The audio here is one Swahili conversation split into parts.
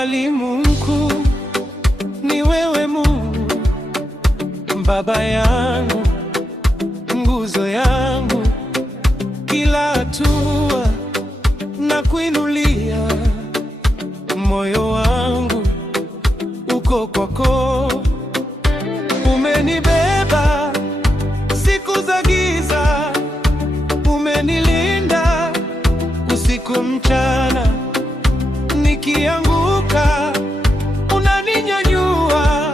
Mwalimu mkuu ni wewe Mungu, baba yangu, nguzo yangu, kila hatua na kuinulia, moyo wangu uko kwako. Umenibeba siku za giza, umenilinda usiku mchana, nikianguka unaninyanyua,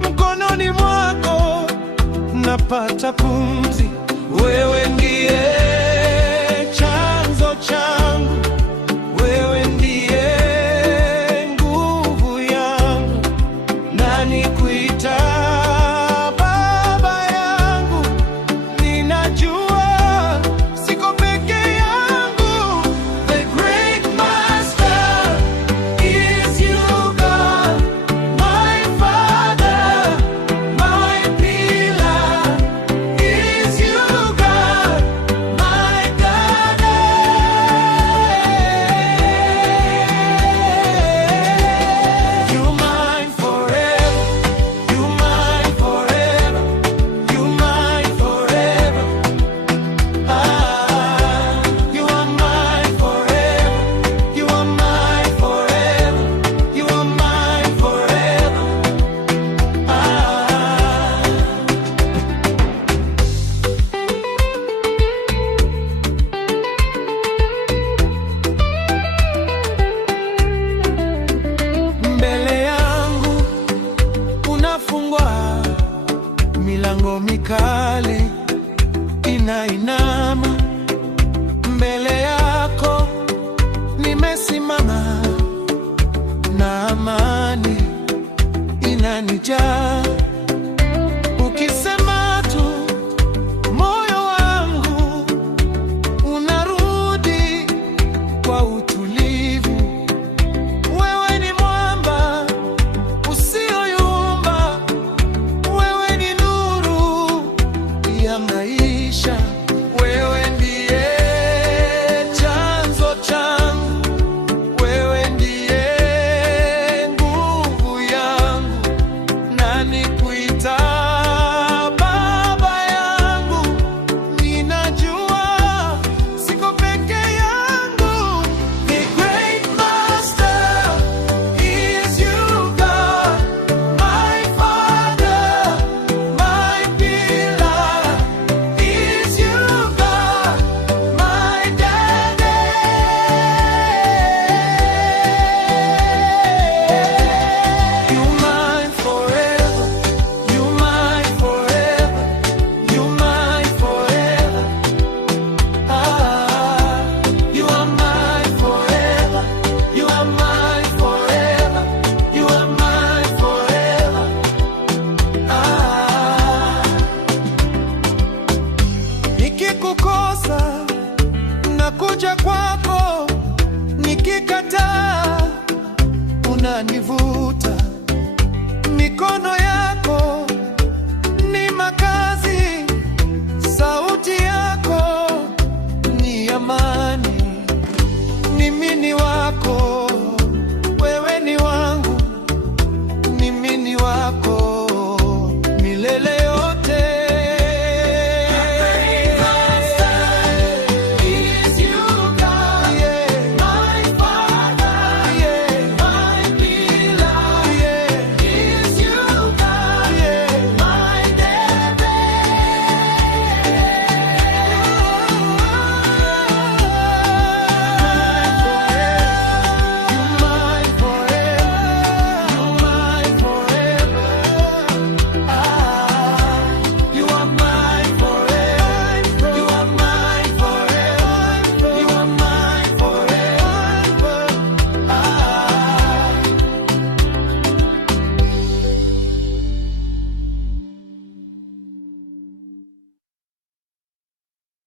mkononi mwako napata pumzi. Wewe ndiye chanzo changu, wewe ndiye nguvu yangu, na nikuita baba yangu, ninajua siko peke yangu. The great master is you, God, my father, my pillar is you, God, my God. You're mine forever, you're mine forever, you're mine forever. Ah, you are mine forever, you are mine forever, you are mine forever. Ah. Mbele yangu unafungwa milango mikali, inainama mbele yako, nimesimama na amani inanijaa. Ukisema tu moyo wangu unarudi kwa utulivu. Wewe ni mwamba usioyumba, wewe ni nuru ya maisha, wewe ndiye chanzo changu, wewe ndiye nguvu yangu, na nikuita baba yangu, ninajua siko peke yangu. The great master is you, God, my father, my pillar is you, God, my daddy. You're mine forever, you're mine forever, you're mine forever. Ah, you are mine forever, you are mine forever, you are mine forever. Ah, nikikukosa nakuja kwako, nikikataa unanivuta. Mikono yako ni makazi, sauti yako ni amani, ni mimi wako.